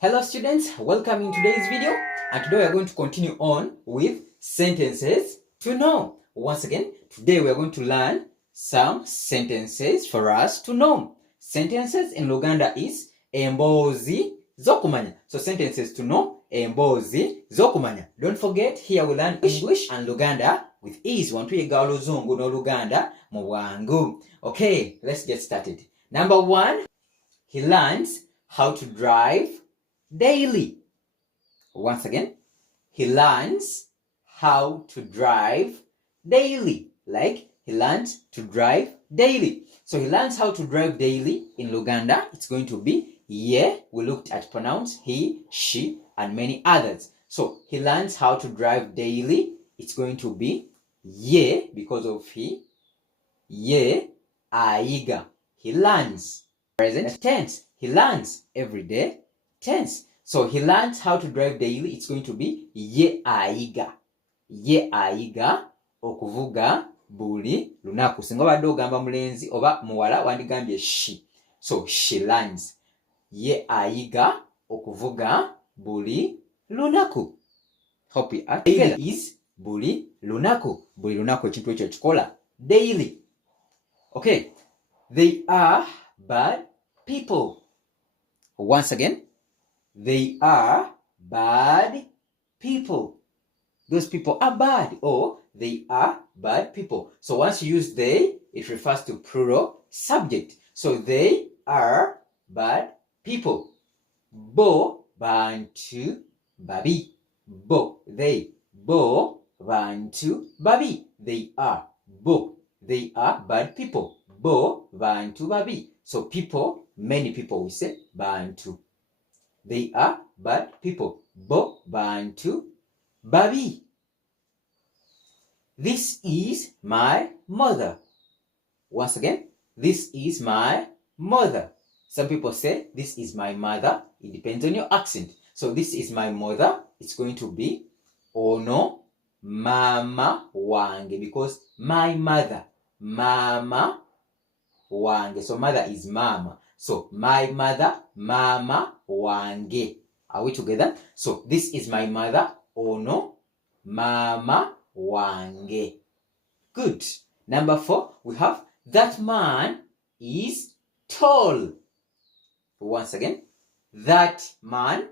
Hello students, welcome in today's video, and today we are going to continue on with sentences to know. Once again, today we are going to learn some sentences for us to know. Sentences in Luganda is emboozi z'okumanya. So sentences to know, emboozi z'okumanya. Don't forget, here we learn English and Luganda with ease. Want to yiga Oluzungu n'Oluganda mu bwangu. Okay, let's get started. Number 1, he learns how to drive daily. Once again, he learns how to drive daily. Like, he learns to drive daily. So he learns how to drive daily in Luganda. It's going to be ye. We looked at pronouns he, she, and many others. So he learns how to drive daily. It's going to be ye because of he. Ye aiga. He learns. Present tense. He learns every day. Tense. So he learns how to drive daily. It's going to be ye aiga. Ye aiga okuvuga buli lunaku. Singa obadde ogamba mulenzi oba muwala wandigambye she. So she learns. Ye aiga okuvuga buli lunaku. Hope we are together. Is buli lunaku. Buli lunaku ekintu ekyo kikola daily. Okay. They are bad people. Once again, they are bad people. Those people are bad, or they are bad people. So once you use they, it refers to plural subject. So they are bad people. Bo bantu babi. Bo, they. Bo bantu babi. They are. Bo, they are bad people. Bo bantu babi. So people, many people, we say bantu. They are bad people. Bo bantu babi. This is my mother. Once again, this is my mother. Some people say this is my mother. It depends on your accent. So this is my mother. It's going to be ono mama wange, because my mother, mama wange. So mother is mama. So my mother, mama wange. Are we together? So this is my mother, ono mama wange. Good. Number 4, we have that man is tall. Once again, that man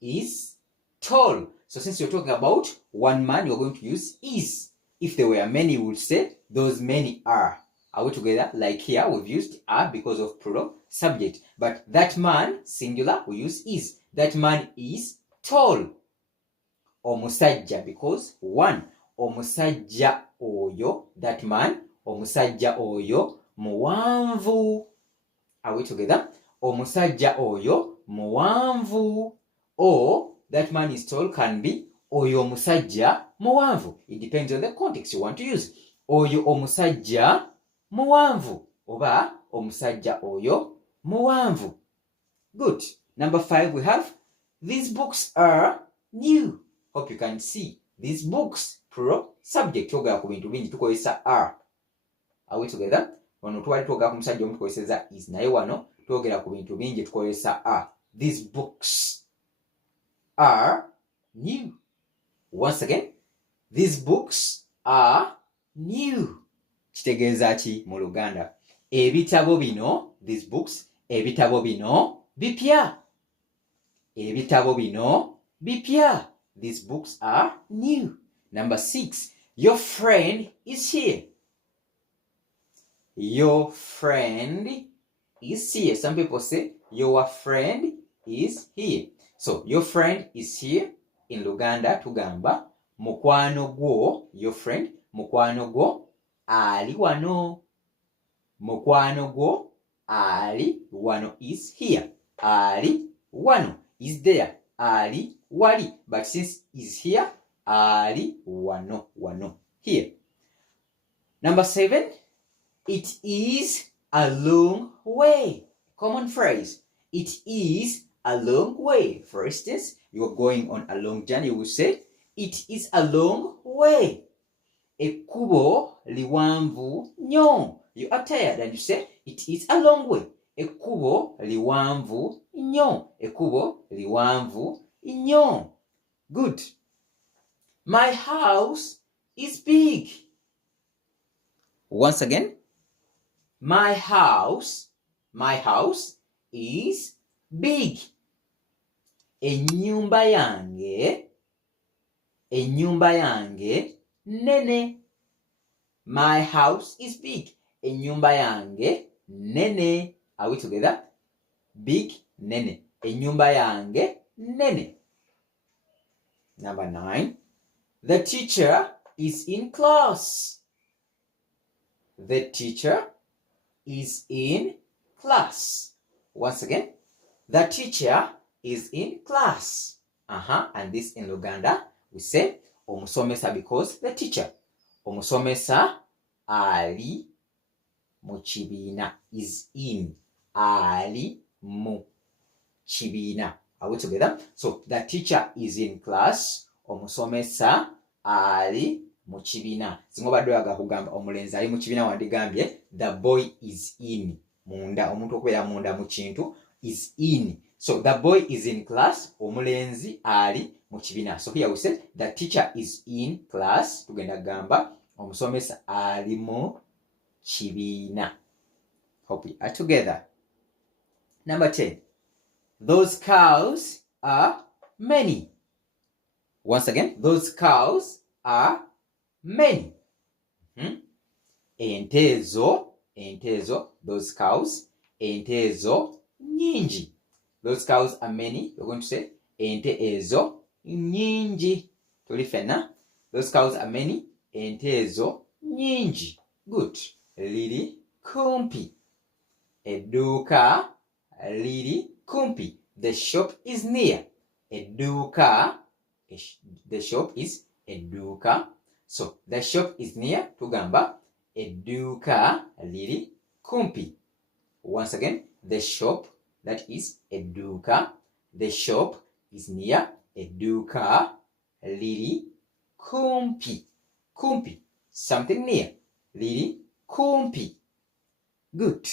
is tall. So since you're talking about one man, you're going to use is. If there were many, we would say those many are. Are we together? Like here, we've used are because of plural subject. But that man, singular, we use is. That man is tall. Omusajja, because one. Omusajja oyo, that man. Omusajja oyo, muwanvu. Are we together? Omusajja oyo, muwanvu. Or, that man is tall can be oyo omusajja muwanvu. It depends on the context you want to use. Oyo omusajja muwanvu, oba omusajja oyo muwanvu. Good. Number 5, we have these books are new. Hope you can see. These books, plural subject. Twogera ku bintu bingi tukozesa are. Are we together? Wano twali twogera ku musajja omu tukozesa is. Naye wano twogera ku bintu bingi tukozesa are. These books are new. Once again, these books are new. Kitegeeza ki mu Luganda? Ebitabo bino, these books, ebitabo bino bipya. Ebitabo bino bipya. These books are new. Number 6, your friend is here. Your friend is here. Some people say your friend is here. So your friend is here. In Luganda tugamba mukwano gwo, your friend, mukwano gwo ali wano. Mukwano gwo ali wano is here. Ali wano is there. Ali wali. But since is here, ali wano, wano, here. Number 7, it is a long way. Common phrase. It is a long way. For instance, you're going on a long journey, you will say, it is a long way. Ekkubo liwanvu nnyo. You are tired and you say, it is a long way. ekkubo liwanvu nnyo. Ekkubo liwanvu nnyo. Good. My house is big. Once again. My house is big. Ennyumba yange nnene. My house is big. Ennyumba yange nnene. Are we together? Big, nnene. Ennyumba yange nnene. Number 9. The teacher is in class. The teacher is in class. Once again. The teacher is in class. And this in Luganda, we say omusomesa because the teacher. Omusomesa ali mu kibiina is in. Ali mu kibiina. Are we together? So the teacher is in class. Omusomesa ali mu kibiina. Singa obadde oyagala kugamba omulenzi ali mu kibiina wandigambye the boy is in. Munda, omuntu okubeera munda mu kintu is in. So the boy is in class. Omulenzi ali mu kibiina. So here we say the teacher is in class. Tugenda gamba omusomesa ali mu kibiina. Hope we are together. Number 10. Those cows are many. Once again, those cows are many. Ente ezo, those cows. Ente ezo nyingi. Those cows are many. We're going to say ente ezo nyingi. Tuli fena. Those cows are many. Ente ezo nyingi. Good. Liri kumpi. Edduuka liri kumpi. The shop is near. Edduuka. The shop is edduuka. So the shop is near. Tugamba edduuka liri kumpi. Once again, the shop, that is edduuka. The shop is near. Edduuka liri kumpi. Kumpi, something near. Liri kumpi. Good.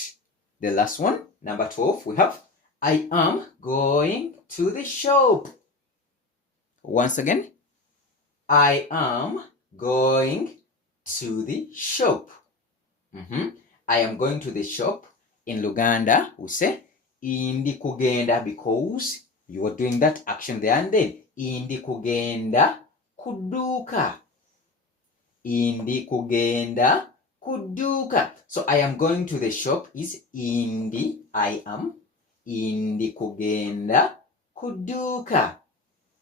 The last one, number 12, we have I am going to the shop. Once again, I am going to the shop. I am going to the shop. In Luganda, we say indi kugenda because you are doing that action there and then. Indi kugenda kuduka. Indi kugenda kuduka. So I am going to the shop is indi, I am. Indi kugenda kuduka.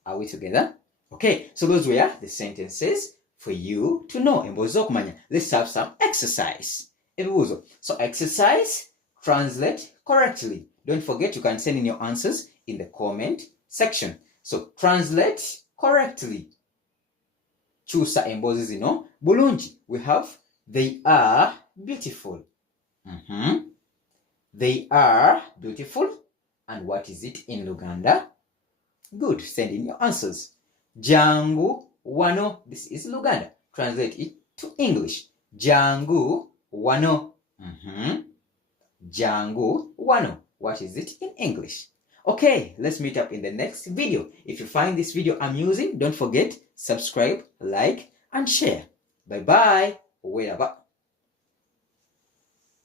Are we together? Okay, so those were the sentences for you to know. Let's have some exercise. So exercise, translate correctly. Don't forget you can send in your answers in the comment section. So translate correctly. Chusa embozi zino bulungi. We have they are beautiful. They are beautiful. And what is it in Luganda? Good. Send in your answers. Jangu wano. This is Luganda. Translate it to English. Jangu wano. Jangu wano. What is it in English? Okay, let's meet up in the next video. If you find this video amusing, don't forget, subscribe, like, and share. Bye-bye. Wait about.